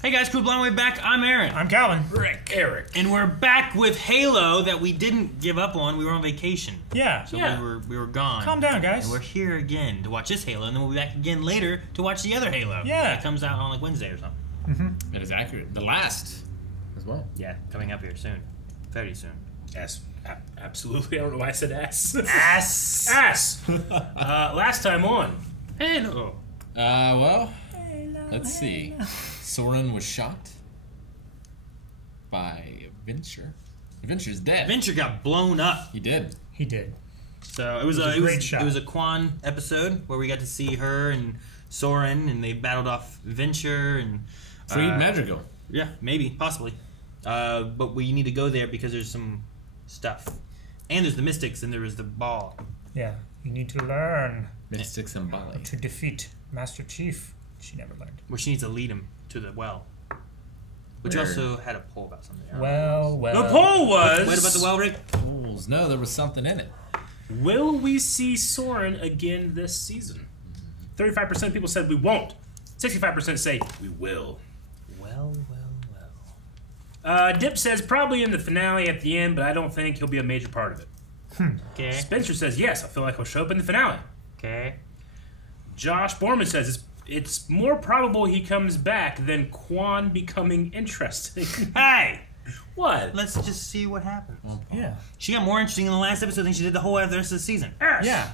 Hey guys, Cool Blind Way back. I'm Aaron. I'm Calvin. Rick. Eric. And we're back with Halo that we didn't give up on. We were on vacation. Yeah. So yeah. we were gone. Calm down, guys. And we're here again to watch this Halo, and then we'll be back again later to watch the other Halo. Yeah. It comes out on like Wednesday or something. Mm-hmm. That is accurate. The last as well. Yeah, coming up here soon. Very soon. Ass. Absolutely. I don't know why I said ass. Ass. Ass. Last time on. Halo. Well, let's see. Soren was shot by Venture. Venture's dead. Venture got blown up. He did. He did. So it was a great shot. It was a Quan episode where we got to see her and Soren, and they battled off Venture and Freed Madrigal. Yeah, maybe, possibly. But we need to go there because there's some stuff, and there's the Mystics, and there was the ball. Yeah. You need to learn Mystics and Bali. to defeat Master Chief. She never learned. Where she needs to lead him to the well. Which Where? also had a poll about something. Well. The poll was... What about the well, Rick? Fools. No, there was something in it. Will we see Soren again this season? 35% of people said we won't. 65% say we will. Well. Dip says probably in the finale at the end, but I don't think he'll be a major part of it. Okay. Spencer says yes, I feel like he'll show up in the finale. Okay. Josh Borman says it's more probable he comes back than Quan becoming interesting. Hey! What? Let's just see what happens. Yeah. She got more interesting in the last episode than she did the whole rest of the season. Ass. Yeah.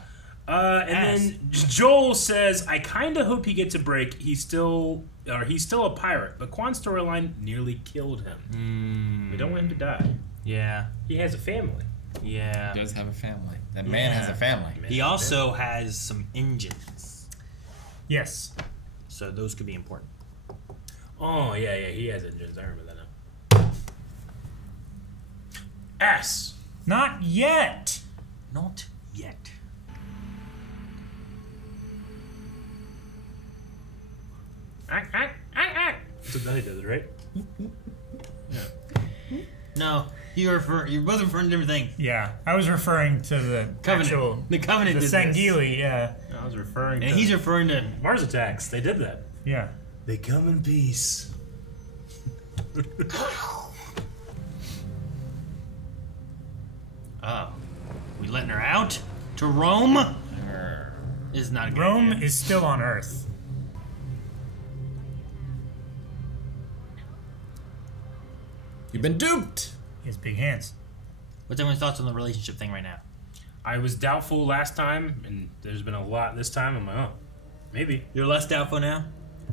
And then Joel says, I kind of hope he gets a break. He's still a pirate, but Quan's storyline nearly killed him. We don't want him to die. Yeah. He has a family. Yeah. He does have a family. That man has a family. He also has some engines. Yes. So those could be important. Oh, yeah, he has engines. I remember that now. Ass. Not yet. Not yet. That's what Belly does, right? No, you're both referring to different things. Yeah. I was referring to the Covenant. actual... The Covenant The did this. Sangheili, yeah. I was referring And to he's referring to... Mars Attacks. They did that. Yeah. They come in peace. Oh. We letting her out? To Rome? Is not a good Rome idea. is still on Earth. You've been duped. He has big hands. What's everyone's thoughts on the relationship thing right now? I was doubtful last time, and there's been a lot this time. I'm like, oh, maybe. You're less doubtful now?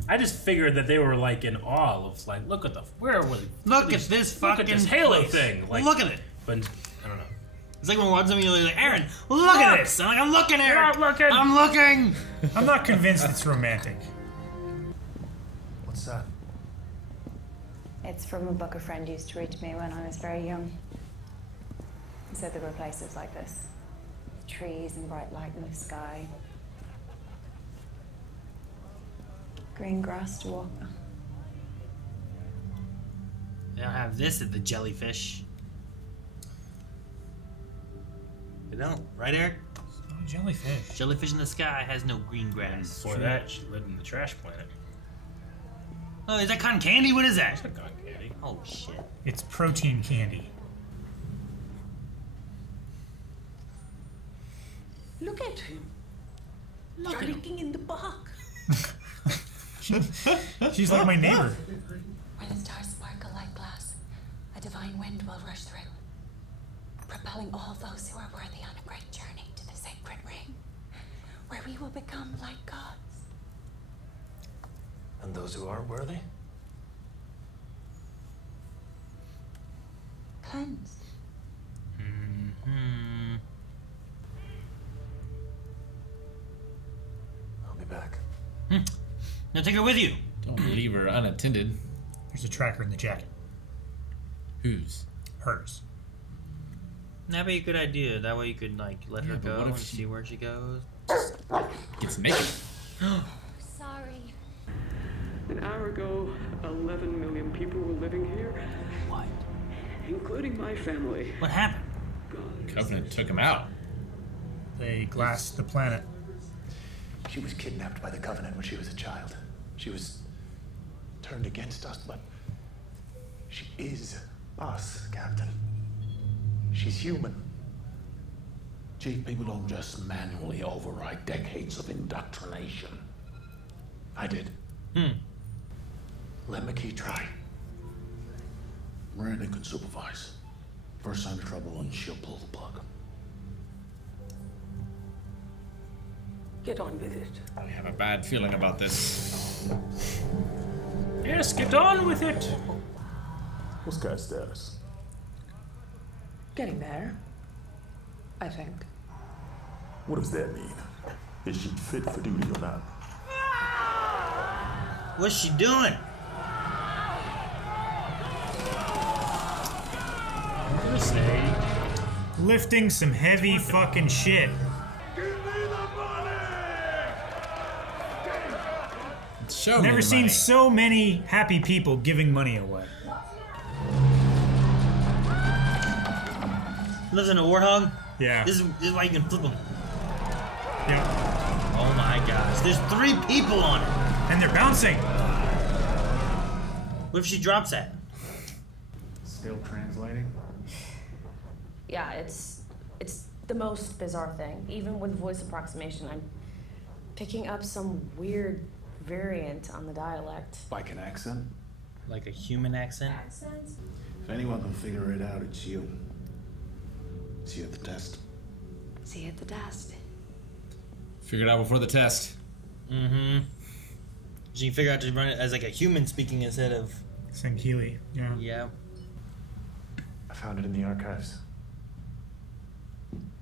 I just figured that they were like in awe of like, look at Look at this fucking Halo place. thing. Like, Look at it. But I don't know. It's like when we're watching something, you're like, Aaron, look at this. I'm like, I'm looking, Aaron. not looking. I'm looking. I'm not convinced it's romantic. What's that? It's from a book a friend used to read to me when I was very young. He said there were places like this. Trees and bright light in the sky. Green grass to walk on. They don't have this at the Jellyfish. They don't, right, Eric? Oh, jellyfish. Jellyfish in the sky has no green grass. Before that, she lived in the trash planet. Oh, is that cotton candy? What is that? That's not cotton candy. Oh, shit. It's protein candy. Look at him. Drinking in the park. She's like my neighbor. Where the stars sparkle like glass, a divine wind will rush through, propelling all those who are worthy on a great journey to the sacred ring, where we will become like gods. And those who aren't worthy? Cleansed. Mm-hmm. I'll be back. Now take her with you. Don't leave her unattended. There's a tracker in the jacket. Whose? Hers. That'd be a good idea. That way you could, like, let her but go what if and she- see where she goes. Gets naked. Sorry. An hour ago, 11 million people were living here, What? including my family. What happened? Covenant took him out. They glassed the planet. She was kidnapped by the Covenant when she was a child. She was turned against us, but she is us, Captain. She's human. Chief, people don't just manually override decades of indoctrination. I did. Let McKee try. Miranda can supervise. First sign of trouble and she'll pull the plug. Get on with it. I have a bad feeling about this. Yes, get on with it. What's Kat's status? Getting there, I think. What does that mean? Is she fit for duty or not? What's she doing? I'm gonna say Lifting some heavy fucking shit. Show me Never the seen money. so many happy people giving money away. Lives in a warthog? Yeah. This is why you can flip them. Yeah. Oh my gosh. There's 3 people on it. And they're bouncing. What if she drops that? Still translating. Yeah, it's the most bizarre thing. Even with voice approximation, I'm picking up some weird variant on the dialect. Like an accent? Like a human accent? Accents? If anyone can figure it out, it's you. See you at the test. See you at the test. Figured out before the test. Mm-hmm. She can figure out to run it as like a human speaking instead of... Sankili, yeah. Yeah. I found it in the archives.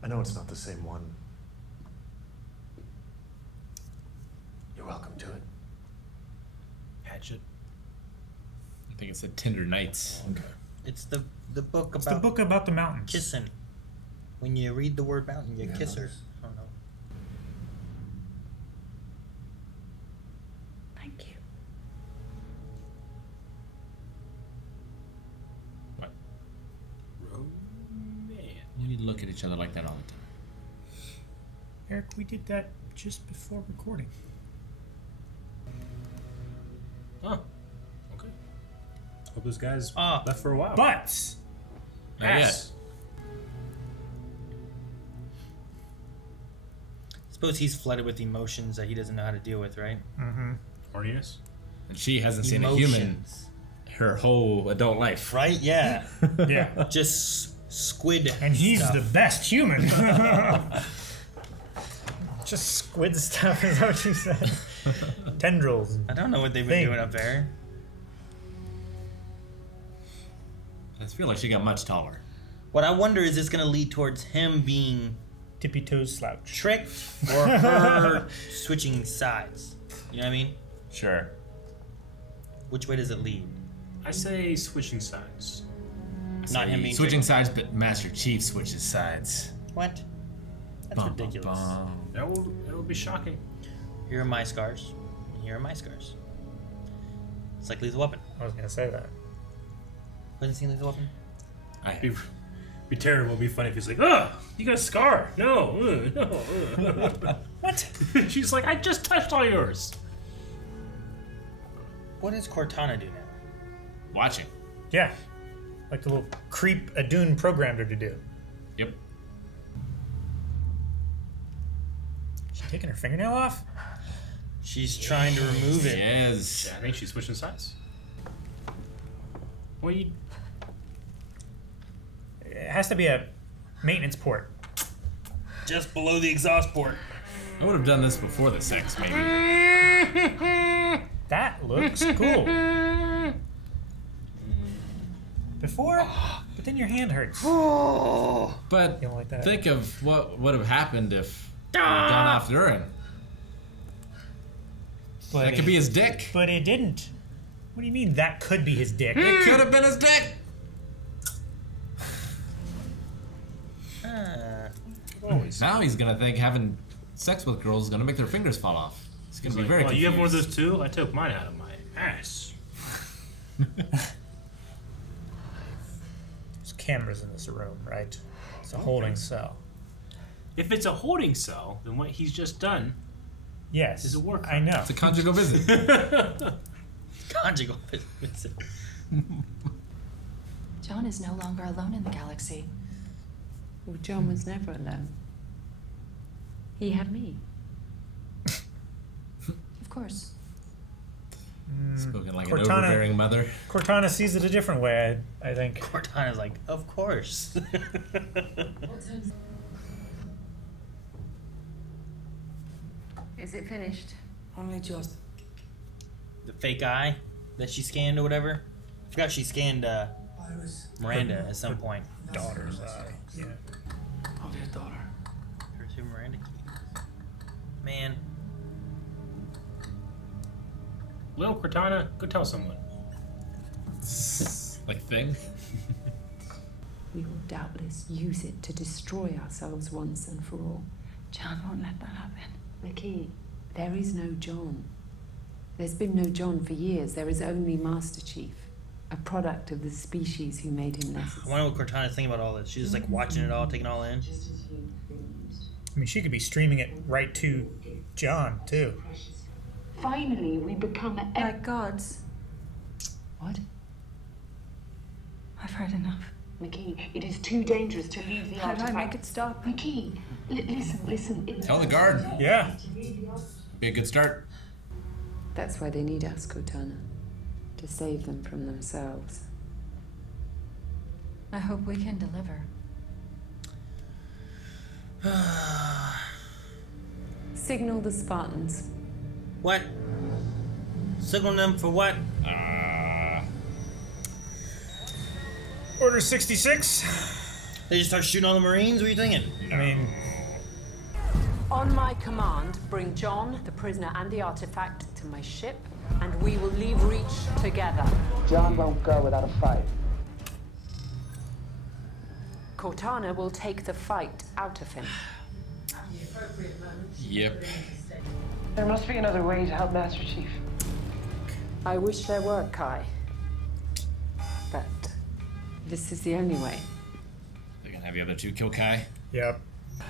I know it's not the same one. You're welcome to it. hatchet. I think it's the Tender Nights. Okay. It's the book about... It's the book about the mountains. kissing. When you read the word mountain, you Yeah. kiss her. I don't know. Thank you. What? Romance. We need to look at each other like that all the time. Eric, we did that just before recording. Oh, okay. Hope this guy's Ah. left for a while. But Not yes. Suppose he's flooded with emotions that he doesn't know how to deal with, right? Horniness. And she hasn't seen a human her whole adult life. Right? Yeah. yeah. Just squid. And he's stuff. the best human. Just squid stuff is what she said. Tendrils. I don't know what they've been doing up there. I feel like she got much taller. What I wonder is this going to lead towards him being Tippy toes slouch. tricked or her switching sides. You know what I mean? Sure. Which way does it lead? I say switching sides. Not him being switching tricked. sides, but Master Chief switches sides. What? That's Bum, bum, ridiculous. bum. That will be shocking. Here are my scars. And here are my scars. It's like Lethal Weapon. I was gonna say that. Wasn't seen Lethal Weapon? Be terrible. It'd be funny if he's like, "Ugh, you got a scar." No, no. What? She's like, "I just touched all yours." What does Cortana do now? Watching. Yeah. Like the little creep Adun programmed her to do. Yep. She taking her fingernail off? She's trying to remove it. Yes. Yeah, I think she's switching sides. Well, you It has to be a maintenance port. Just below the exhaust port. I would have done this before the sex, maybe. That looks cool. Before, but then your hand hurts. But You don't like that? think of what would have happened if it had gone off during. But That could be his dick. But it didn't. What do you mean that could be his dick? It could have been his dick. always. Now he's gonna think having sex with girls is gonna make their fingers fall off. It's gonna be very Well, confused. you have one of those too? I took mine out of my ass. There's cameras in this room, right? It's a holding cell. If it's a holding cell, then what he's just done Yes. is a work. I know. It's a conjugal visit. Conjugal missing. John is no longer alone in the galaxy. Well, John was never alone. He had me. Of course. Spoken like Cortana- an overbearing mother. Cortana sees it a different way, I think. Cortana's like, of course. Is it finished? Only just. The fake eye that she scanned or whatever. I forgot she scanned Miranda at some point. Daughter's eye. Yeah. Of your daughter. Her two Miranda keys. Man. Little Cortana, go tell someone. Like thing? We will doubtless use it to destroy ourselves once and for all. John won't let that happen. McKee, there is no John. There's been no John for years. There is only Master Chief, a product of the species who made him I necessary. wonder what Cortana's thinking about all this. She's just like watching it all, taking it all in. I mean, she could be streaming it right to John, too. Finally, we become Like gods. What? I've heard enough. McKee, it is too dangerous to leave the How do I artifact. make it stop? McKee, listen. Tell the guard. Yeah. Be a good start. That's why they need us, Cortana. To save them from themselves. I hope we can deliver. Signal the Spartans. What? Signal them for what? Order 66. They just start shooting all the Marines? What are you thinking? I mean, On my command, bring John, the prisoner, and the artifact to my ship, and we will leave Reach together. John won't go without a fight. Cortana will take the fight out of him. Yep. There must be another way to help Master Chief. I wish there were, Kai. But this is the only way. They're gonna have the other two kill Kai. Yep.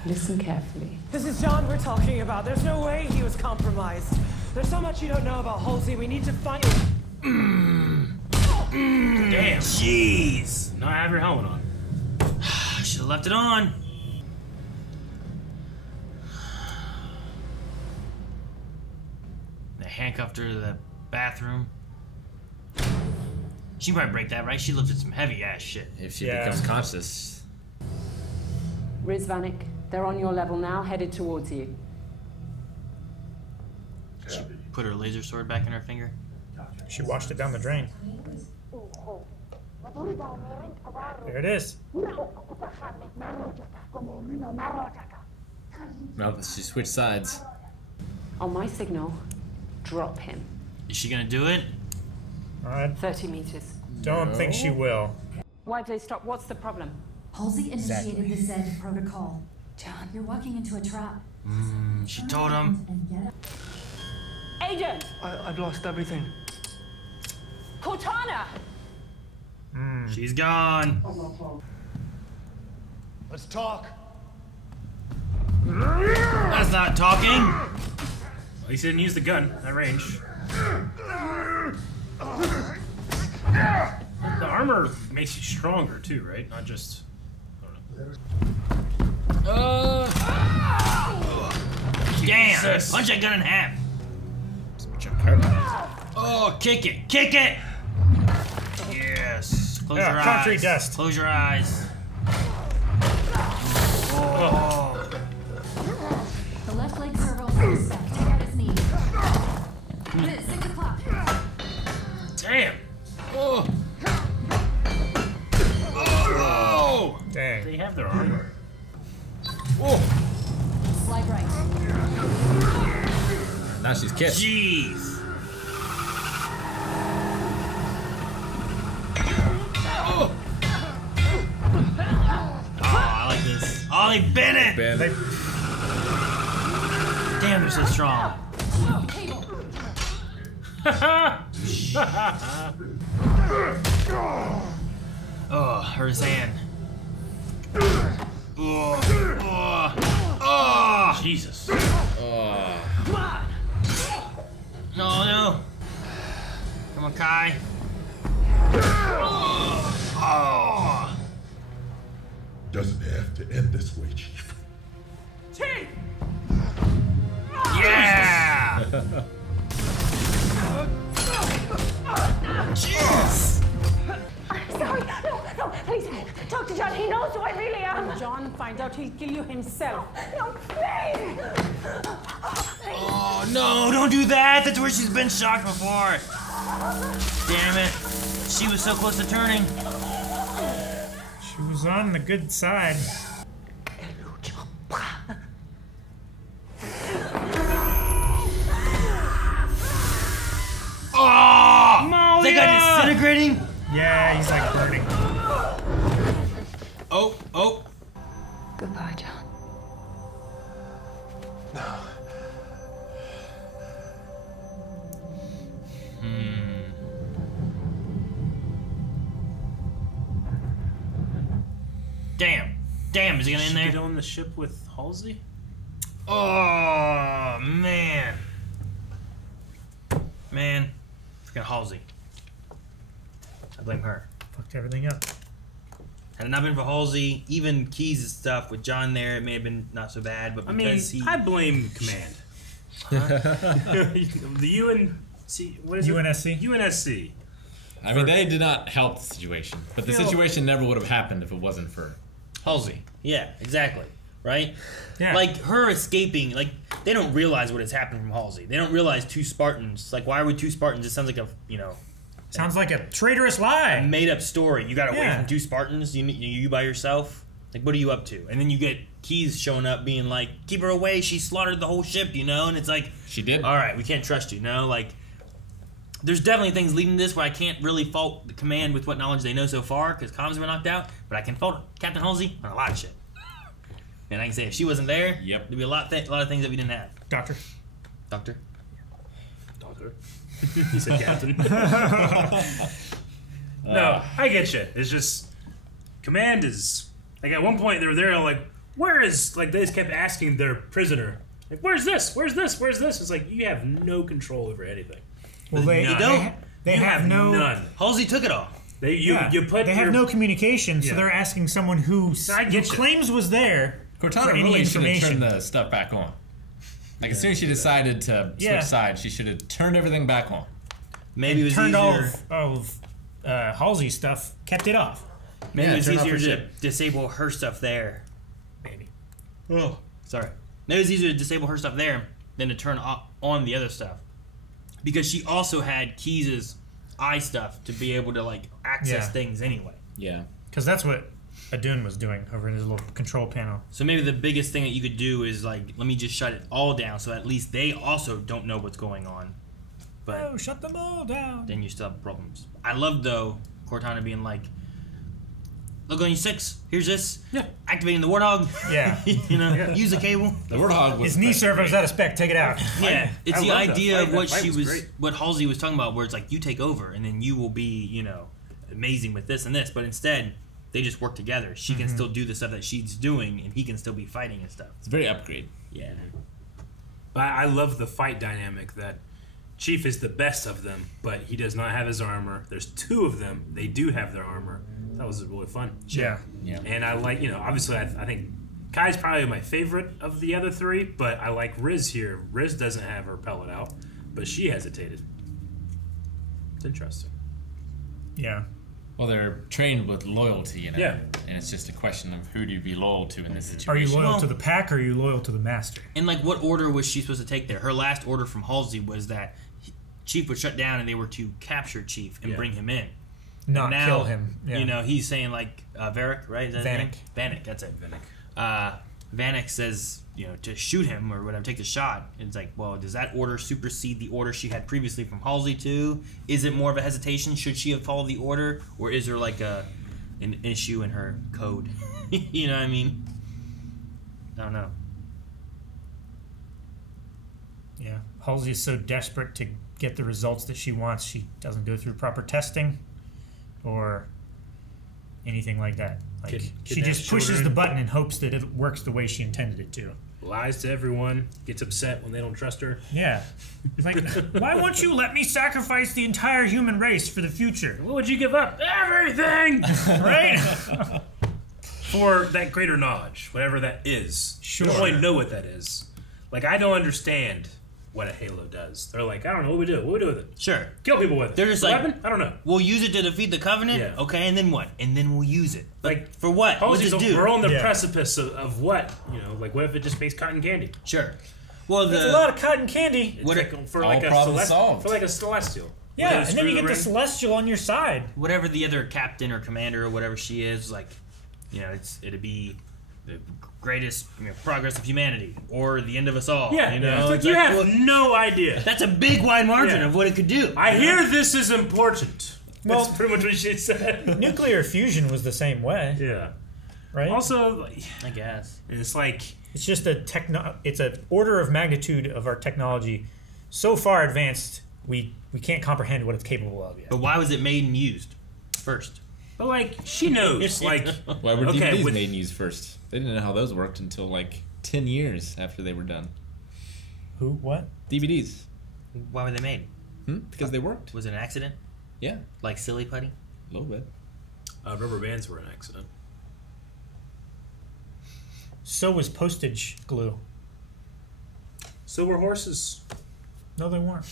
Listen carefully. This is John we're talking about. There's no way he was compromised. There's so much you don't know about Halsey. We need to find... Damn. Jeez. Not have your helmet on. I should have left it on. They handcuffed her to the bathroom. She might break that, right? She lifted some heavy ass shit. If she becomes conscious. Rizvanik, they're on your level now, headed towards you. She put her laser sword back in her finger. She washed it down the drain. There it is. Now that she switched sides. On my signal, drop him. Is she gonna do it? 30 meters. Don't think she will. Why'd they stop? What's the problem? Halsey initiated Exactly. the Zed protocol. John, you're walking into a trap. She told him. Aiden! I've lost everything. Cortana! She's gone. Let's talk. That's not talking. At least he didn't use the gun at range. The armor makes you stronger too, right? Not just. Damn! Jesus. Punch that gun in half. Oh, kick it! Kick it! Yes. Close Yeah, your concrete eyes. dust. Close your eyes. Oh. The left leg servo is set. Take out his knee. It's 6 o'clock. Damn. Oh. Oh. Dang. They have their armor. Oh. Slide right. Now she's kissed. Jeez. Oh. Oh, I like this. Ollie Bennett. Bennett. Damn, they're so strong. Oh, hurt his hand. Oh, oh, oh. Jesus. Oh. No, no. Come on, Kai. Oh. Doesn't have to end this way, Chief. Chief! Yeah! Jeez! I'm sorry. No, please. Talk to John. He knows who I really am. John, find out he'll kill you himself. No, please. Oh, no, don't do that. That's where she's been shocked before. Damn it. She was so close to turning. She was on the good side. Oh! They got disintegrating? Yeah, he's like burning. Oh. Goodbye, John. Damn, is he gonna in there? Get on the ship with Halsey? Oh, man. Freaking Halsey. I blame her. Fucked everything up. Had it not been for Halsey, even Keys' stuff with John there, it may have been not so bad, but because I blame Command. The UNSC? UNSC. I mean, they did not help the situation, but the situation never would have happened if it wasn't for Halsey. Yeah, exactly. Right? Yeah. Like, her escaping, like, they don't realize what has happened from Halsey. They don't realize 2 Spartans. Like, why are we 2 Spartans? It sounds like a, Sounds like a traitorous lie. Made-up story. You got away from 2 Spartans? You by yourself? Like, what are you up to? And then you get Keys showing up being like, keep her away. She slaughtered the whole ship, And it's like... She did. All right, we can't trust you, Like, there's definitely things leading to this where I can't really fault the command with what knowledge they know so far because comms have been knocked out, but I can fault Captain Halsey on a lot of shit. And I can say if she wasn't there, there'd be a lot of things that we didn't have. Doctor. He said Captain. No, I get you. It's just Command is like at one point they were there like, where is like they just kept asking their prisoner like, where's this? Where's this? Where's this? It's like you have no control over anything. Well, they have no. None. Halsey took it all. They have no communication, so they're asking someone who claims was there. Cortana really should have turned the stuff back on. Like as soon as she decided to switch sides, she should have turned everything back on. Maybe it was turned easier. all of Halsey's stuff, kept it off. Maybe it was easier to disable her stuff there. Maybe. Oh, sorry. Maybe it was easier to disable her stuff there than to turn on the other stuff. Because she also had Keys' eye stuff to be able to like access things anyway. Yeah. Because that's what Adun was doing over in his little control panel. So maybe the biggest thing that you could do is like, let me just shut it all down so at least they also don't know what's going on. But shut them all down. Then you still have problems. I love though Cortana being like, look on your 6. Here's this. Yeah. Activating the Warthog. Yeah. Use the cable. The Warthog was his knee servo's out of spec. Take it out. Yeah. It's the idea of what she was great. what Halsey was talking about, where it's like you take over and then you will be, amazing with this and this. But instead, they just work together. She can still do the stuff that she's doing, and he can still be fighting and stuff. It's a very upgrade. Yeah. But I love the fight dynamic that Chief is the best of them, but he does not have his armor. There's 2 of them. They do have their armor. That was really fun. Yeah. And I like, obviously I think Kai's probably my favorite of the other 3, but I like Riz here. Riz doesn't have her pellet out, but she hesitated. It's interesting. Yeah. Well, they're trained with loyalty, Yeah. And it's just a question of who do you be loyal to in this situation. Are you loyal to the pack or are you loyal to the master? And like, what order was she supposed to take there? Her last order from Halsey was that Chief was shut down and they were to capture Chief and bring him in. Not kill him. Yeah. He's saying like Varric, right? Is that Vanek. his name? Vanek, that's it. Vanek says, to shoot him or whatever, take the shot. And it's like, well, does that order supersede the order she had previously from Halsey too? Is it more of a hesitation? Should she have followed the order? Or is there like an issue in her code? You know what I mean? I don't know. Yeah. Halsey is so desperate to get the results that she wants, she doesn't go through proper testing or anything like that. Like she just pushes the button and hopes that it works the way she intended it to. lies to everyone, gets upset when they don't trust her. Yeah. It's like, why won't you let me sacrifice the entire human race for the future? What would you give up? Everything! Right? For that greater knowledge, whatever that is. Sure. I don't really know what that is. Like, I don't understand what a Halo does. They're like, I don't know, what we do? What we do with it? Sure. Kill people with it. They're just A like, weapon? I don't know. We'll use it to defeat the Covenant? Yeah. Okay, and then what? And then we'll use it. But Like, for what? What does it do? We're on the precipice of what? You know, like, what if it just makes cotton candy? Sure. Well, That's a lot of cotton candy. For like a celestial. Yeah, and then you get the Celestial on your side. Whatever the other captain or commander or whatever she is, like, you know, it'd be the greatest progress of humanity or the end of us all. Yeah, you know, it's like you have no idea. That's a big wide margin of what it could do. I hear this is important. Well, that's pretty much what she said. Nuclear fusion was the same way. Yeah. Right? Also, I guess it's like it's just it's an order of magnitude of our technology so far advanced we can't comprehend what it's capable of yet. But why was it made and used first? But like she knows, like why were DVDs made and used first? They didn't know how those worked until like 10 years after they were done. Who? What? DVDs. Why were they made? Because they worked. Was it an accident? Yeah. Like silly putty? A little bit. Rubber bands were an accident. So was postage glue. So were horses. No, they weren't.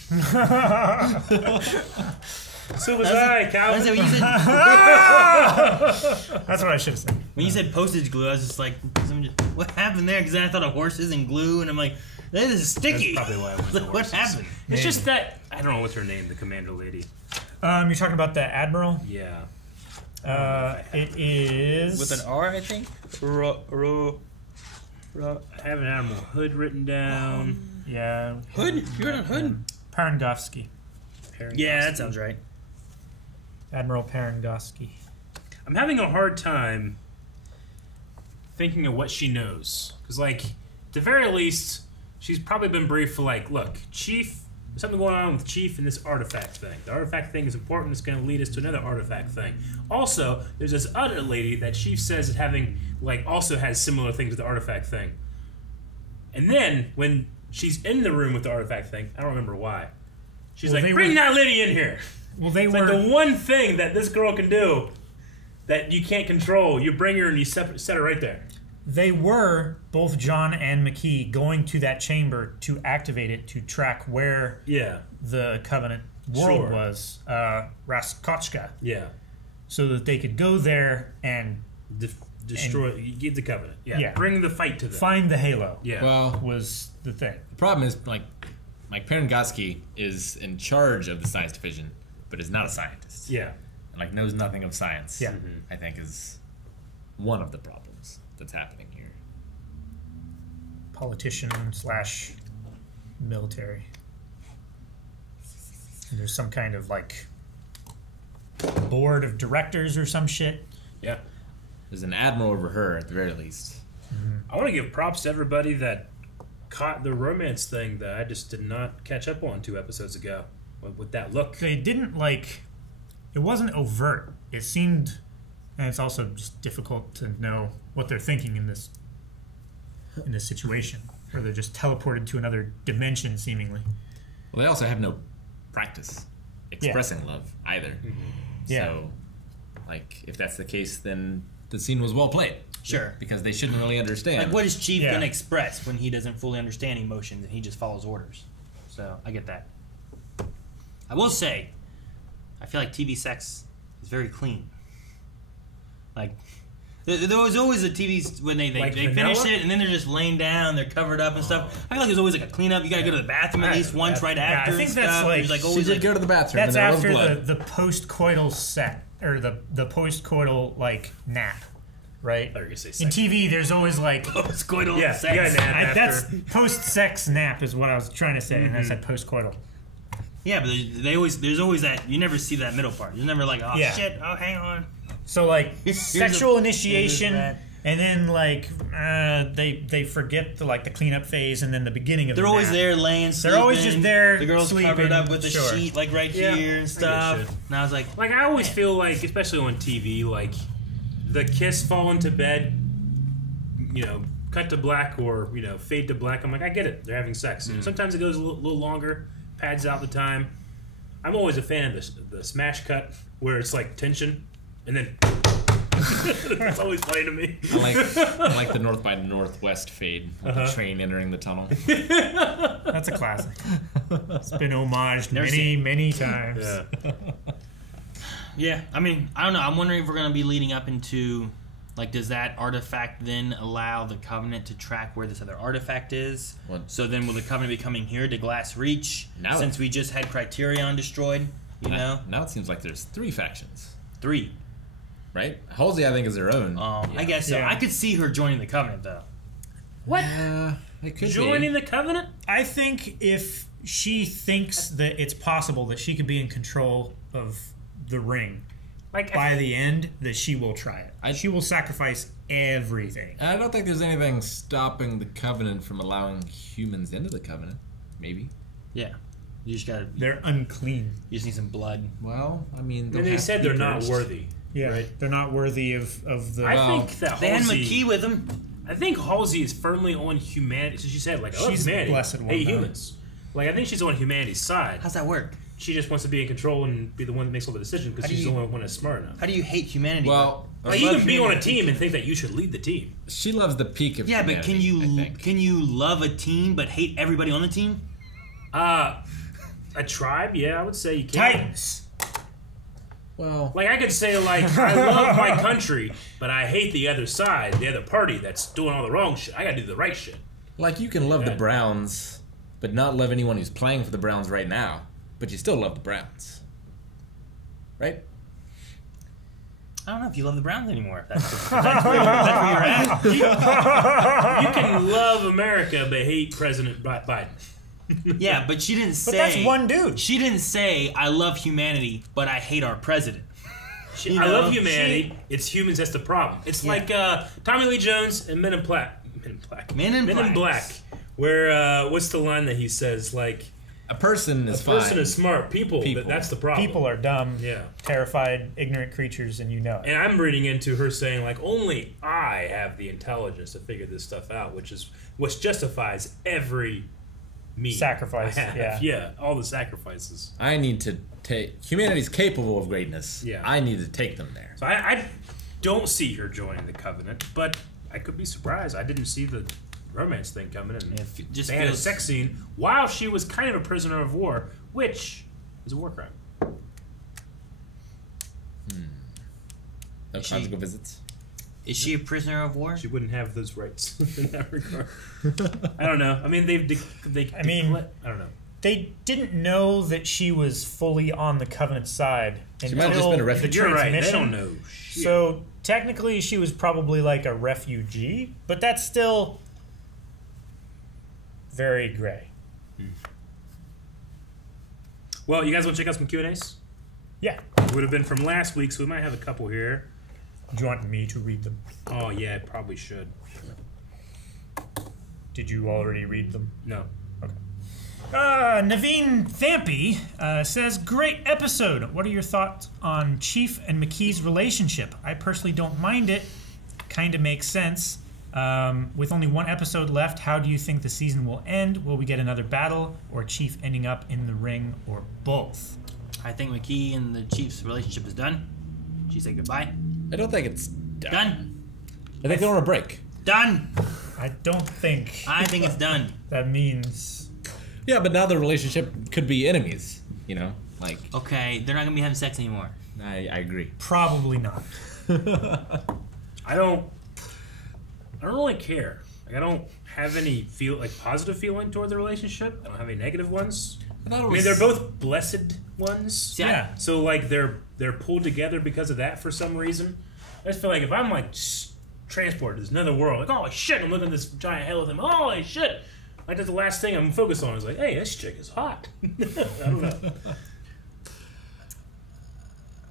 So was I, Calvin. That's what I should have said. When you said postage glue, I was just like, what happened there? Because then I thought of horses and glue, and I'm like, that is sticky. That's probably why I went What happened? It's just that, I don't know what's her name, the commander lady. You're talking about the Admiral? Yeah. It is... With an R, I think? I have an Admiral Hood written down. Yeah. Hood? You're on Hood? Parangowski. Yeah, that sounds right. Admiral Parangowski. I'm having a hard time thinking of what she knows. Because, like, at the very least, she's probably been briefed for, like, look, Chief, there's something going on with Chief and this artifact thing. The artifact thing is important. It's going to lead us to another artifact thing. Also, there's this other lady that Chief says is having, like, also has similar things with the artifact thing. And then, when she's in the room with the artifact thing, I don't remember why. She's like, bring that lady in here. Well, they it's were like the one thing that this girl can do that you can't control. You bring her and you set her right there. They were, both John and McKee, going to that chamber to activate it to track where the Covenant world was, Raskochka. Yeah. So that they could go there and destroy, get the Covenant. Yeah. Bring the fight to them. Find the Halo. Yeah. Well, was the thing. The problem is, like Parangowski is in charge of the science division, but is not a scientist. Yeah. And, like, knows nothing of science. Yeah. I think is one of the problems that's happening here. Politician / military. And there's some kind of, like, board of directors or some shit. Yeah. There's an admiral over her, at the very least. I want to give props to everybody that caught the romance thing that I just did not catch up on 2 episodes ago with that look. They didn't, like, it wasn't overt. It seemed, and it's also just difficult to know what they're thinking in this situation, where they're just teleported to another dimension, seemingly. Well, they also have no practice expressing love either. So, like, if that's the case, then the scene was well played. Sure. Because they shouldn't really understand. Like, what is Chief going to express when he doesn't fully understand emotions and he just follows orders? So, I get that. I will say, I feel like TV sex is very clean. Like, there was always a TV when they finish it and then they're just laying down, they're covered up and stuff. I feel like there's always like a cleanup. You got to go to the bathroom at least once right after. I think that's like always go to the bathroom. That's after the post-coital set or the post-coital like nap, right? In TV, there's always like post-coital sex. That's post-sex nap is what I was trying to say, and I said post-coital. Yeah, but there's always that. You never see that middle part. You're never like, oh shit, oh hang on. So like sexual initiation, and then like they forget the cleanup phase, and then the beginning of. They're always there laying. Sleeping. They're always just there. The girl's sleeping, covered up with a sheet like right here and stuff. And I was like, I always feel like, especially on TV, like the kiss fall into bed, cut to black or fade to black. I'm like, I get it. They're having sex. Sometimes it goes a little longer, pads out the time. I'm always a fan of the smash cut where it's like tension and then it's always funny to me. I like the North by Northwest fade with the train entering the tunnel. That's a classic. It's been homaged many times. Yeah. Yeah, I mean, I don't know. I'm wondering if we're going to be leading up into, like, does that artifact then allow the Covenant to track where this other artifact is? What? So then will the Covenant be coming here to Glass Reach? Now since we just had Criterion destroyed, Now it seems like there's 3 factions. 3. Right? Halsey, I think, is their own. I guess so. Yeah. I could see her joining the Covenant, though. What? It could Joining the Covenant? I think if she thinks that it's possible that she could be in control of the ring by the end, that she will try it. She will sacrifice everything. I don't think there's anything stopping the Covenant from allowing humans into the Covenant. Maybe. Yeah. You just gotta... They're unclean. You just need some blood. Well, I mean... And they said they're not worthy. Yeah, right? They're not worthy of the... I think that they had Halsey... McKee with them. I think Halsey is firmly on humanity. So she said, like, I love She's humanity. the blessed one, Hey, though. humans. Like, I think she's on humanity's side. How's that work? She just wants to be in control and be the one that makes all the decisions because she's the only one that's smart enough. How do you hate humanity? Well, like, you can be on a team and think that you should lead the team. She loves the peak of humanity. But can you love a team but hate everybody on the team? A tribe, yeah, I would say you can. Titans. Well, like I could say, like, I love my country, but I hate the other side, the other party that's doing all the wrong shit. I gotta do the right shit. Like, you can love the Browns, but not love anyone who's playing for the Browns right now. But you still love the Browns, right? I don't know if you love the Browns anymore. That's where you're at. You can love America but hate President Biden. Yeah, but she didn't say. But that's one dude. She didn't say, I love humanity, but I hate our president. I love humanity. It's humans that's the problem. It's like Tommy Lee Jones and Men in Black. Men in Black. Where, what's the line that he says? Like, a person is fine. A person is smart. People. That's the problem. People are dumb, yeah, terrified, ignorant creatures, and you know it. And I'm reading into her saying, like, only I have the intelligence to figure this stuff out, which justifies every sacrifice. Yeah, all the sacrifices. I need to take... Humanity's capable of greatness. Yeah. I need to take them there. So I don't see her joining the Covenant, but I could be surprised. I didn't see the romance thing coming in. Just they had a sex scene while she was kind of a prisoner of war, which is a war crime. No conjugal visits? Is she a prisoner of war? She wouldn't have those rights in that regard. I don't know. I mean, I don't know. They didn't know that she was fully on the Covenant side. She might have just been a refugee. You're right. They don't know shit. So technically, she was probably like a refugee, but that's still very gray. Well, you guys want to check out some Q&As? Yeah. It would have been from last week, so we might have a couple here. Do you want me to read them? Oh, yeah, I probably should. Did you already read them? No. Okay. Naveen Thampy says, great episode. What are your thoughts on Chief and McKee's relationship? I personally don't mind it. Kind of makes sense. With only one episode left, how do you think the season will end? Will we get another battle, or Chief ending up in the ring, or both? I think McKee and the Chief's relationship is done. She said goodbye. I don't think it's done. Done. I think they're on a break. Done. I don't think. I think it's done. That means... Yeah, but now the relationship could be enemies, you know? Like... Okay, they're not going to be having sex anymore. I agree. Probably not. I don't really care. Like, I don't have any positive feeling toward the relationship. I don't have any negative ones. I mean, they're both blessed ones. Yeah. So like they're pulled together because of that for some reason. I just feel like if I'm like transported to another world, like holy shit, I'm looking at this giant hell of them. Holy shit! Like that's the last thing I'm focused on is like, hey, this chick is hot. I don't know.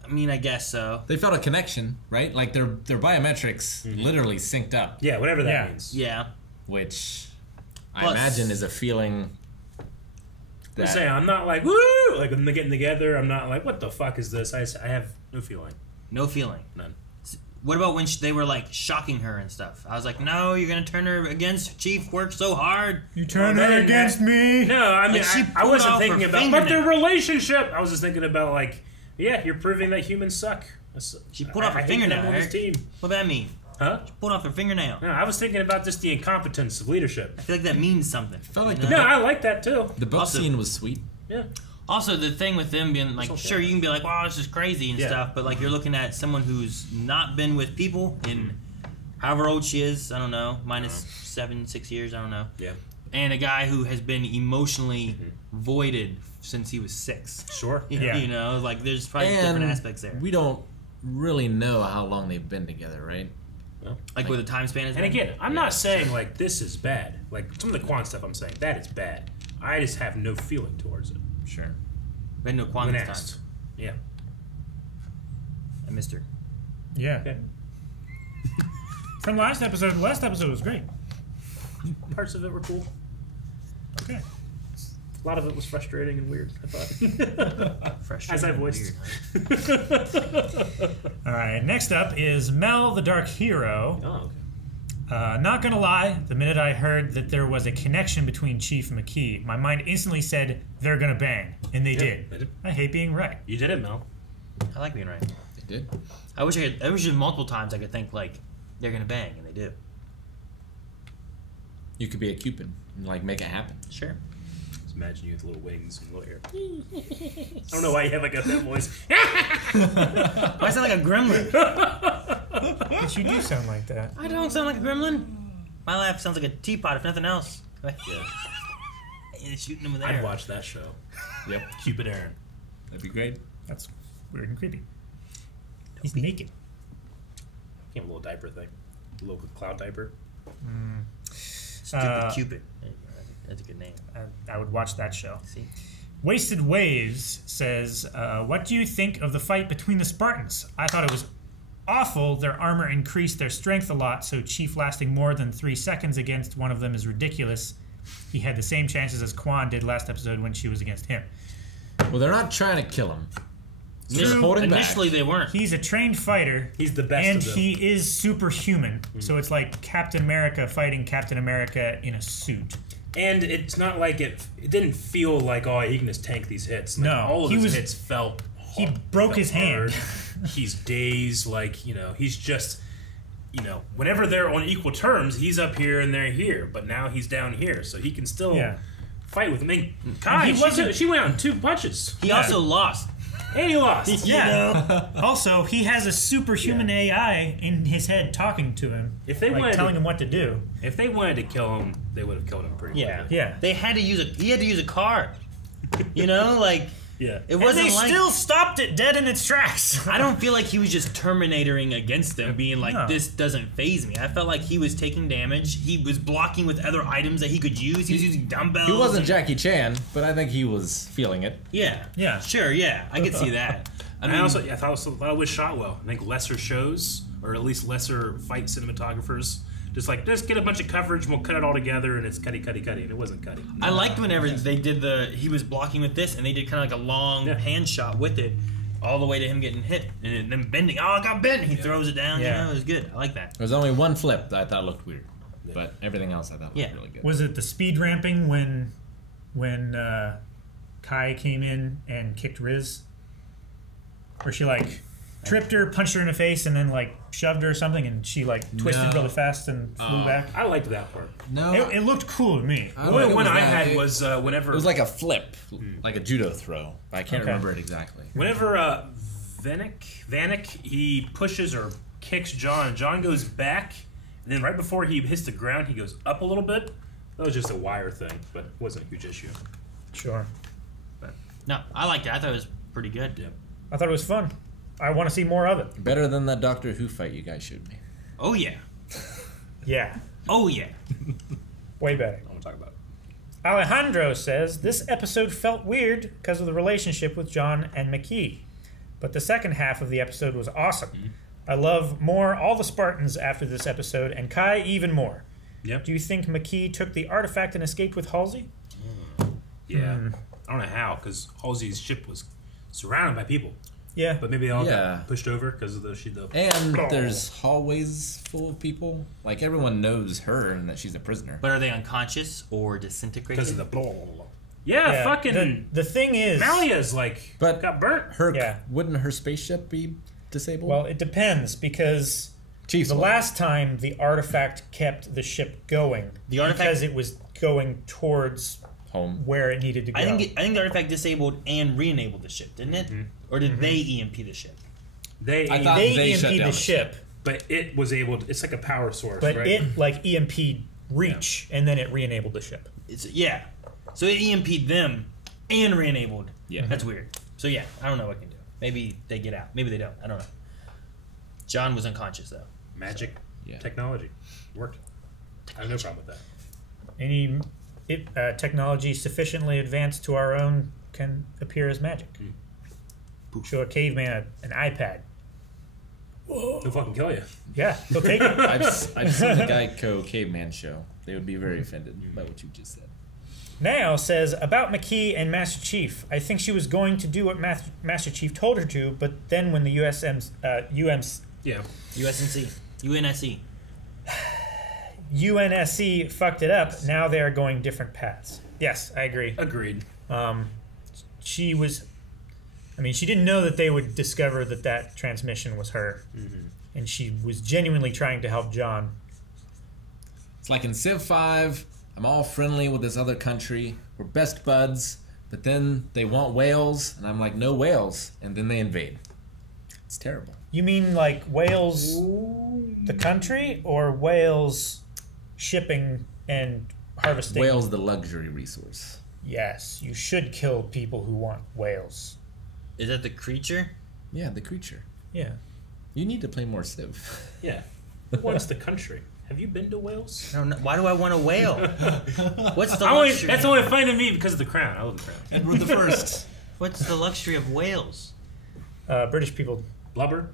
I mean, I guess so. They felt a connection, right? Like their biometrics literally synced up. Yeah, whatever that means. Yeah. Which I imagine is a feeling. I'm saying I'm not like woo, like when they're getting together. I'm not like what the fuck is this? I have no feeling. No feeling. None. What about when they were like shocking her and stuff? I was like, no, you're gonna turn her against Chief. Worked so hard. You turn her against me. No, I mean, Like, I wasn't thinking about but their fingernail. relationship. I was just thinking about like, yeah, you're proving that humans suck. She pulled off her fingernail. On this team. What does that mean? Huh? She pulled off her fingernail. No, I was thinking about just the incompetence of leadership. I feel like that means something. Felt like No, I like that too. the boat Also- scene was sweet. Yeah. Also, the thing with them being like, sure, you can be like, wow, this is crazy and Yeah. stuff, but like you're looking at someone who's not been with people in however old she is, I don't know, minus 6 years, I don't know. Yeah. And a guy who has been emotionally voided since he was 6. Sure. Yeah. You know, like there's probably And different aspects there. we don't really know how long they've been together, right? Like where the time span is. And again, I'm not saying like this is bad. Like some of the Quan stuff, I'm saying that is bad. I just have no feeling towards it. Sure. We had no Quan When this asked. time. Yeah. I missed her. Yeah. Okay. From last episode was great. Parts of it were cool. Okay. A lot of it was frustrating and weird, I thought. Frustrating As I and voiced. All right. Next up is Mel, the Dark Hero. Oh, Not gonna lie, the minute I heard that there was a connection between Chief and McKee, my mind instantly said they're gonna bang, and they did. I hate being right. You did it, Mel. I like being right. They did. I wish multiple times I could think like they're gonna bang, and they do. You could be a Cupid and like make it happen. Sure. Just imagine you with little wings and little hair. I don't know why you have like that voice. Why I sound like a gremlin? But you do sound like that. I don't sound like a gremlin. My laugh sounds like a teapot, if nothing else. Yeah. And shooting him with air. I'd watch that show. Yep. Cupid Aaron. That'd be great. That's weird and creepy. He's naked. You have a little diaper thing. A little cloud diaper. Stupid Cupid. That's a good name. I would watch that show. See? Wasted Waves says, what do you think of the fight between the Spartans? I thought it was awful. Their armor increased their strength a lot, so Chief lasting more than 3 seconds against one of them is ridiculous. He had the same chances as Quan did last episode when she was against him. Well, they're not trying to kill him. They're holding Initially, back. they weren't. He's a trained fighter. He's the best and of them. he is superhuman. So it's like Captain America fighting Captain America in a suit. And it's not like it didn't feel like, oh, he can just tank these hits. Like, No, all of he his was- hits felt He broke his hand. He's dazed, like, he's just, whenever they're on equal terms, he's up here and they're here. But now he's down here, so he can still fight with him. I mean, Kai, she went on 2 punches. He also lost. And he lost. Yeah. Also, he has a superhuman AI in his head talking to him. If they like, wanted telling him what to do. If they wanted to kill him, they would have killed him pretty quickly. Yeah. They had to use he had to use a card. Like Yeah. it wasn't and they like still stopped it dead in its tracks. I don't feel like he was just terminatoring against them, being like, No. this doesn't phase me. I felt like he was taking damage. He was blocking with other items that he could use. He was using dumbbells. He wasn't and- Jackie Chan, but I think he was feeling it. Yeah. Yeah. Sure, yeah. I could see that. I mean, I thought it was shot well. I think lesser shows, or at least lesser fight cinematographers, just get a bunch of coverage and we'll cut it all together and it's cutty, and it wasn't cutty. I liked whenever they did he was blocking with this and they did kind of like a long hand shot with it all the way to him getting hit and then bending. Oh, I got bent. He throws it down. Yeah. It was good. I like that. There was only one flip that I thought looked weird, but everything else I thought looked really good. Was it the speed ramping when Kai came in and kicked Riz? Where she tripped her, punched her in the face, and then shoved her or something, and she twisted really fast and flew back. I liked that part. No, it looked cool to me. The only one I had was whenever it was like a flip, like a judo throw. I can't Okay. remember it exactly. Whenever Vanek he pushes or kicks John, John goes back, and then right before he hits the ground, he goes up a little bit. That was just a wire thing, but it wasn't a huge issue. Sure. But no, I liked it. I thought it was pretty good. Yeah. I thought it was fun. I want to see more of it. Better than that Doctor Who fight you guys showed me. Oh yeah. Yeah. Oh yeah. Way better. I want to talk about it. Alejandro says, this episode felt weird because of the relationship with John and McKee. But the second half of the episode was awesome. I love all the Spartans after this episode, and Kai even more. Yep. Do you think McKee took the artifact and escaped with Halsey? Yeah. I don't know how, because Halsey's ship was surrounded by people. Yeah. But maybe they all got pushed over because of the And there's hallways full of people. Like, everyone knows her and that she's a prisoner. But are they unconscious or disintegrated? Because of the blah. Yeah, fucking. The thing is, Maria's got burnt. Wouldn't her spaceship be disabled? Well, it depends because Chief's the one. last time the artifact kept the ship going. The artifact because it was going towards home where it needed to go. I think the artifact disabled and re-enabled the ship, didn't it? Or did they EMP the ship? They EMP'd the ship, but it was able to. It's like a power source, but right? it EMP'd Reach and then it re-enabled the ship. So it EMP'd them and re-enabled. Yeah. That's weird. So yeah, I don't know what it can do. Maybe they get out. Maybe they don't. I don't know. John was unconscious though. Magic technology worked. I have no problem with that. Any technology sufficiently advanced to our own can appear as magic. Show a caveman an iPad. They'll fucking kill you. Yeah, they'll take it. I've seen the Geico Caveman show. They would be very offended by what you just said. Now says, about McKee and Master Chief. I think she was going to do what Master Chief told her to, but then when the UNSC fucked it up, now they are going different paths. Yes, I agree. Agreed. She didn't know that they would discover that transmission was her. Mm-hmm. And she was genuinely trying to help John. It's like in Civ 5, I'm all friendly with this other country. We're best buds. But then they want whales, and I'm like, no whales. And then they invade. It's terrible. You mean like Wales, the country, or Wales shipping and harvesting? Whales, the luxury resource. Yes, you should kill people who want whales. Is that the creature? Yeah, the creature. Yeah. You need to play more Civ. Yeah. Who wants the country? Have you been to Wales? I don't know. Why do I want a whale? What's the luxury? luxury? That's only funny to me because of the crown. I love the crown. Edward the First. What's the luxury of whales? British people. Blubber?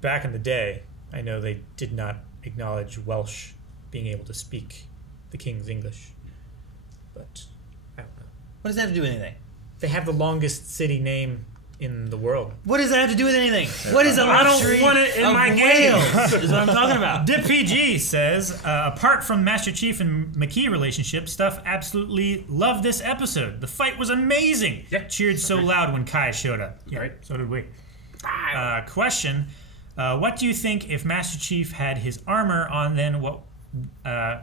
Back in the day, I know they did not acknowledge Welsh being able to speak the King's English. But, I don't know. What does that have to do with anything? They have the longest city name in the world. What does that have to do with anything? What is a luxury? I don't want it in my whales? game. Is what I'm talking about. DipPG says, apart from Master Chief and McKee relationship stuff, absolutely love this episode. The fight was amazing. Yeah. Cheered so loud when Kai showed up. Yeah, Right. so did we. Question: what do you think if Master Chief had his armor on? Then what?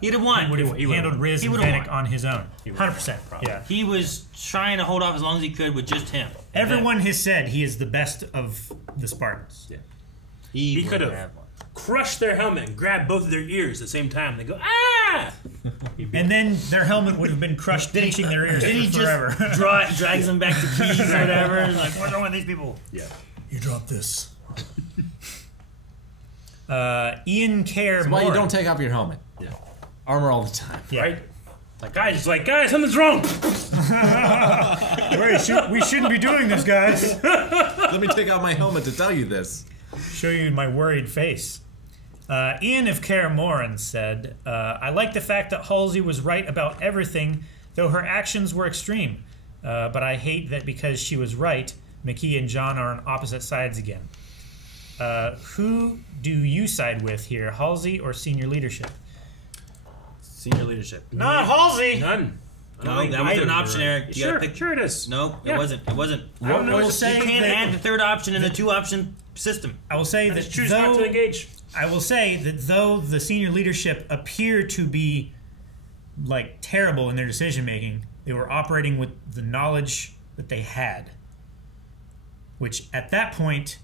He'd have won. He would have handled Riz and Fennec on his own. 100%. Yeah. He was trying to hold off as long as he could with just him. Everyone has said he is the best of the Spartans. Yeah. He could have crushed their helmet and grabbed both of their ears at the same time. They go, ah! And then their helmet would have been crushed, pinching their ears forever. Just drags them back to keys or whatever. And like, what's wrong with these people? Yeah. You drop this. Ian Care. That's why you don't take off your helmet. Yeah. Armor all the time. Yeah. Right? Guys, something's wrong. We shouldn't be doing this, guys. Let me take out my helmet to tell you this. Show you my worried face. Ian of Care Moran said, I like the fact that Halsey was right about everything, though her actions were extreme. But I hate that because she was right, McKee and John are on opposite sides again. Who do you side with here, Halsey or senior leadership? Senior leadership. Not Halsey. None. No, that wasn't an option, Eric. You gotta pick. Sure it is. No, Yeah. it wasn't. It wasn't. I don't know. You can't add the third option in a two-option system. I will say I that just choose not to engage. I will say that though the senior leadership appear to be like terrible in their decision making, they were operating with the knowledge that they had, which at that point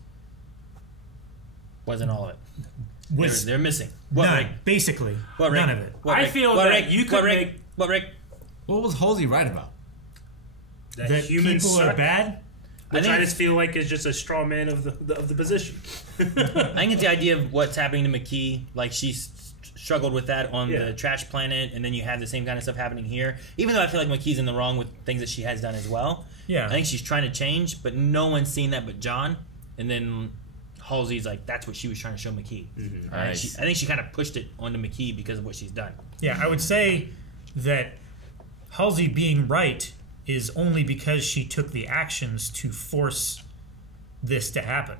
Wasn't all of it. was They're missing. none, basically none of it. I feel that you could make... What, Rick? What was Halsey right about? That That humans people are suck, bad. which I just feel like is just a straw man of the position. I think it's the idea of what's happening to McKee. Like she's struggled with that on the trash planet, and then you have the same kind of stuff happening here. Even though I feel like McKee's in the wrong with things that she has done as well. Yeah. I think she's trying to change, but no one's seen that but John. And then Halsey's like, that's what she was trying to show McKee. Mm-hmm. Nice. I think she kind of pushed it onto McKee because of what she's done. Yeah, I would say that Halsey being right is only because she took the actions to force this to happen.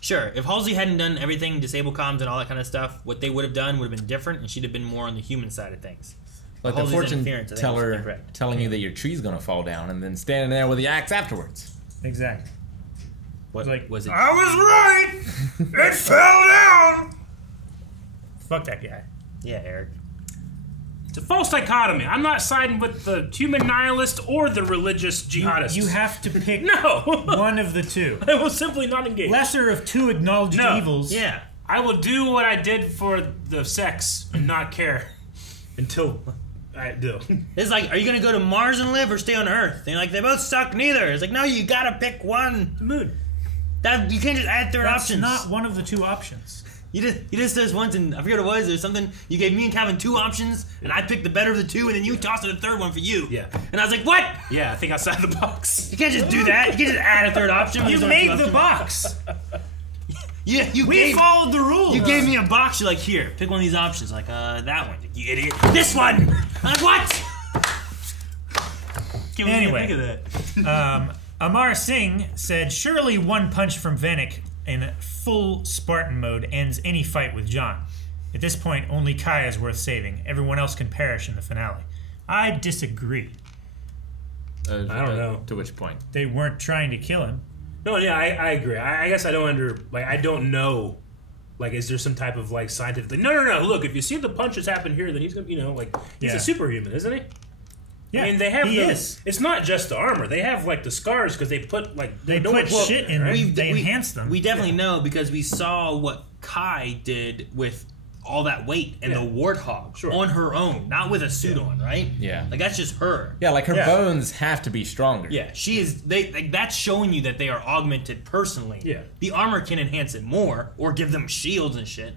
Sure, if Halsey hadn't done everything, disable comms and all that kind of stuff, what they would have done would have been different, and she'd have been more on the human side of things. Like the Halsey's fortune interference, I think, was teller incorrect. telling you that your tree's going to fall down and then standing there with the axe afterwards. Exactly. What Like, was it? I was right! It fell down! Fuck that guy. Yeah, Eric. It's a false dichotomy. I'm not siding with the human nihilist or the religious jihadist. You have to pick no one of the two. I will simply not engage. Lesser of two acknowledged evils. Yeah. I will do what I did for the sex and not care until I do. It's like, are you gonna go to Mars and live or stay on Earth? And you're like, they both suck neither. It's like, no, you gotta pick one. The moon. That you can't just add third That's options. not one of the two options. You just says once, and I forget what it was. There's something you gave me and Calvin two options, and I picked the better of the two, and then you tossed in a third one for you. Yeah. And I was like, what? Yeah, I think outside the box. You can't just do that. You can't just add a third option. when You there's only two made the options. box. Yeah, We followed the rules. You gave me a box. You're like, here, pick one of these options. Like, that one. You idiot. This one. I'm like, what? Anyway. Think of that. Amar Singh said, surely one punch from Vanek in full Spartan mode ends any fight with John. At this point, only Kai is worth saving. Everyone else can perish in the finale. I disagree. I don't know. To which point? They weren't trying to kill him. No, yeah, I agree. I guess I don't know. Like, is there some type of, like, scientific thing? No. Look, if you see the punches happen here, then he's going to, he's a superhuman, isn't he? Yeah, I mean, they have he is. It's not just the armor. They have, like, the scars because they put, like... They put shit in them. They enhance them. We definitely know because we saw what Kai did with all that weight and the warthog on her own, not with a suit on, right? Yeah. Like, that's just her. Yeah, like her bones have to be stronger. Yeah, she is. That's showing you that they are augmented personally. Yeah. The armor can enhance it more or give them shields and shit.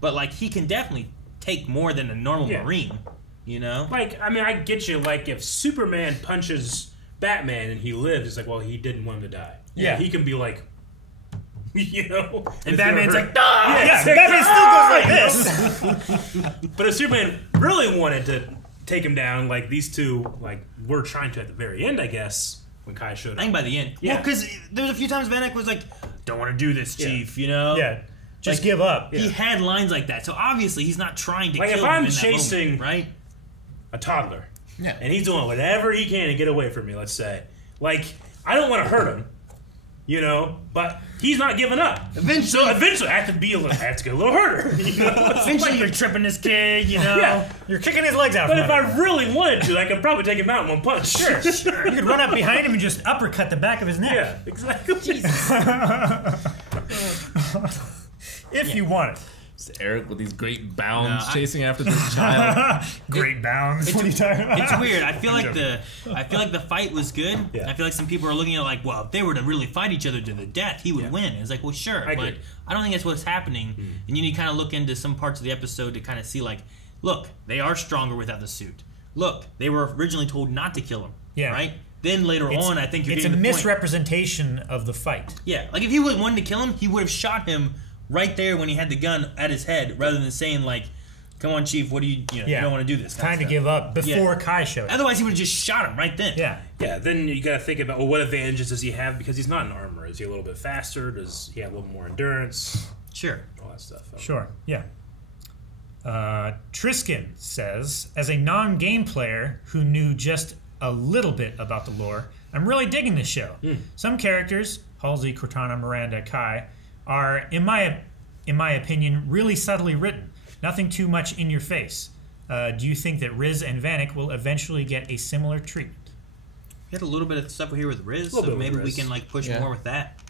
But, like, he can definitely take more than a normal Marine. You know? Like, I mean, I get you. Like, if Superman punches Batman and he lives, it's like, well, he didn't want him to die. Yeah. He can be like, you know? And Batman's like, ah! yeah, Batman still goes like this. But if Superman really wanted to take him down, like, these two, like, were trying to at the very end, I guess, when Kai showed up. I think by the end. Yeah. Well, because there was a few times Vanek was like, don't want to do this, Chief, you know? Yeah. Just Like, give up. He had lines like that. So obviously he's not trying to Like, kill if him I'm in that chasing moment, right? a toddler, Yeah. and he's doing whatever he can to get away from me, let's say, like, I don't want to hurt him, you know, but he's not giving up. Eventually I have to get a little harder. You know? Eventually you're tripping this kid, you know? Yeah. You're kicking his legs out. But from if under him. I really wanted to, I could probably take him out in one punch. Sure. You could run up behind him and just uppercut the back of his neck. Yeah, exactly. If you want it. It's Eric with these great bounds No, chasing after this child. Great bounds. What are you talking about? It's weird. I feel like the fight was good. Yeah. I feel like some people are looking at it like, well, if they were to really fight each other to the death, he would win. It's like, well, sure, I but agree. I don't think that's what's happening. And you need to kind of look into some parts of the episode to kind of see, like, look, they are stronger without the suit. Look, they were originally told not to kill him. Yeah. Right. Then later on, I think you're it's a getting the point. misrepresentation of the fight. Yeah, like if he would wanted to kill him, he would have shot him right there when he had the gun at his head, rather than saying like, "Come on, Chief, what do you you don't want to do this." Time to give up before Kai showed up. Otherwise, he would have just shot him right then. Yeah. Yeah, then you got to think about, well, what advantages does he have because he's not in armor? Is he a little bit faster? Does he have a little more endurance? Sure. All that stuff. Sure, yeah. Triskin says, as a non-game player who knew just a little bit about the lore, I'm really digging this show. Some characters, Halsey, Cortana, Miranda, Kai, are, in my opinion, really subtly written. Nothing too much in your face. Do you think that Riz and Vanek will eventually get a similar treatment? We had a little bit of stuff here with Riz, A little so bit with maybe we Riz. can like push more with that.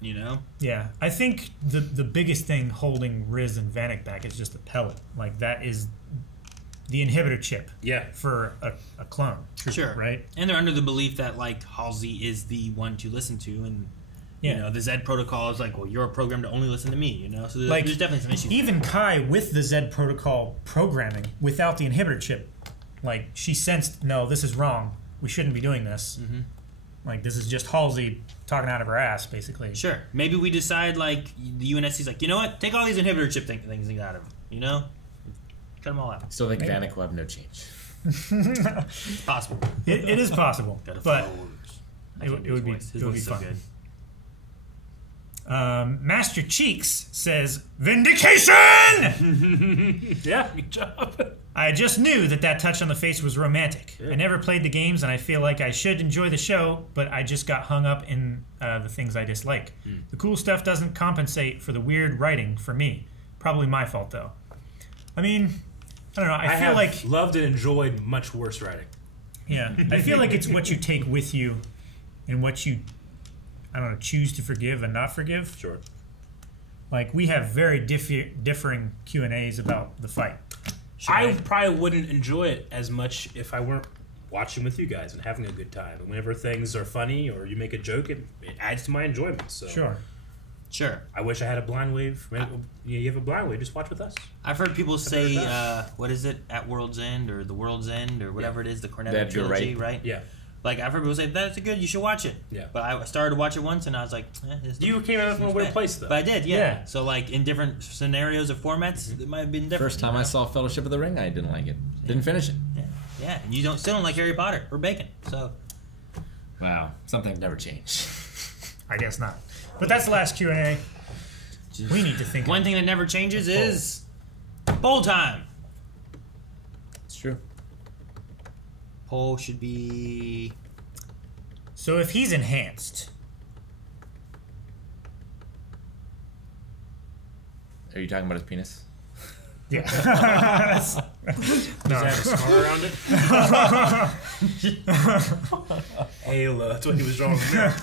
You know? Yeah, I think the biggest thing holding Riz and Vanek back is just the pellet. Like, that is the inhibitor chip for a clone. Sure. Right? And they're under the belief that like Halsey is the one to listen to, and you know the Zed protocol is like, well, you're programmed to only listen to me. You know, so there's definitely some issues. Even Kai with the Zed protocol programming without the inhibitor chip, like she sensed, no, this is wrong. We shouldn't be doing this. Like, this is just Halsey talking out of her ass, basically. Sure. Maybe we decide, like, the UNSC's like, you know what? Take all these inhibitor chip things out of it. You know? Cut them all out. Still think Vanek will have no change. It's possible. It is possible. Gotta but follow orders. it would be His fun. voice is so good. Master Cheeks says, Vindication! Yeah, good job. I just knew that touch on the face was romantic. Yeah. I never played the games, and I feel like I should enjoy the show, but I just got hung up in the things I dislike. The cool stuff doesn't compensate for the weird writing for me. Probably my fault, though. I mean, I don't know. I feel like loved and enjoyed much worse writing. Yeah, I feel like it's what you take with you, and what you, I don't know, choose to forgive and not forgive. Sure. Like we have very differing Q&As about the fight. I probably wouldn't enjoy it as much if I weren't watching with you guys and having a good time. And whenever things are funny or you make a joke, it adds to my enjoyment. So Sure. I wish I had a blind wave. You have a blind wave, just watch with us. I've heard people say, what is it, At World's End or The World's End or whatever it is, the Cornetto trilogy, right? Yeah. Like I've heard people say that's good, you should watch it. Yeah. But I started to watch it once and I was like, you came out from a weird place though. But I did, yeah. So like in different scenarios or formats, it might have been different. First time I saw Fellowship of the Ring, I didn't like it. Didn't finish it. Yeah. And you still don't like Harry Potter or bacon. So wow, something never changed. I guess not. But that's the last Q&A. We need to think. One thing that never changes is poll time. It's true. Poll should be. So if he's enhanced, are you talking about his penis? Yeah. Does that have a scar around it? Ayla, that's what he was drawing there.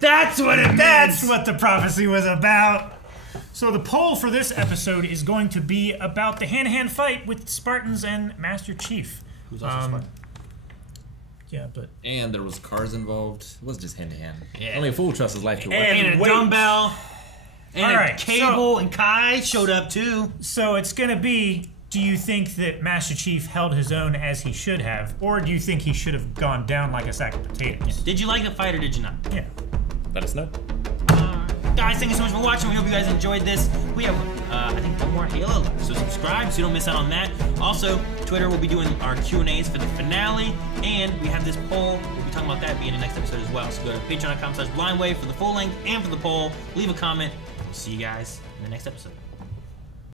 That's what the prophecy was about. So the poll for this episode is going to be about the hand-to-hand fight with Spartans and Master Chief. Who's also Spartan? Yeah, but and there was cars involved. It wasn't just hand-to-hand. Yeah. Only a fool trusts his life to work. And a dumbbell. And a cable, and Kai showed up too. So it's going to be, do you think that Master Chief held his own as he should have, or do you think he should have gone down like a sack of potatoes? Did you like the fight or did you not? Yeah. Let us know. Guys, thank you so much for watching. We hope you guys enjoyed this. We have, I think, one more Halo left, so subscribe so you don't miss out on that. Also, Twitter will be doing our Q&As for the finale, and we have this poll. We'll be talking about that being the next episode as well. So go to patreon.com/blindwave for the full length and for the poll. Leave a comment. See you guys in the next episode.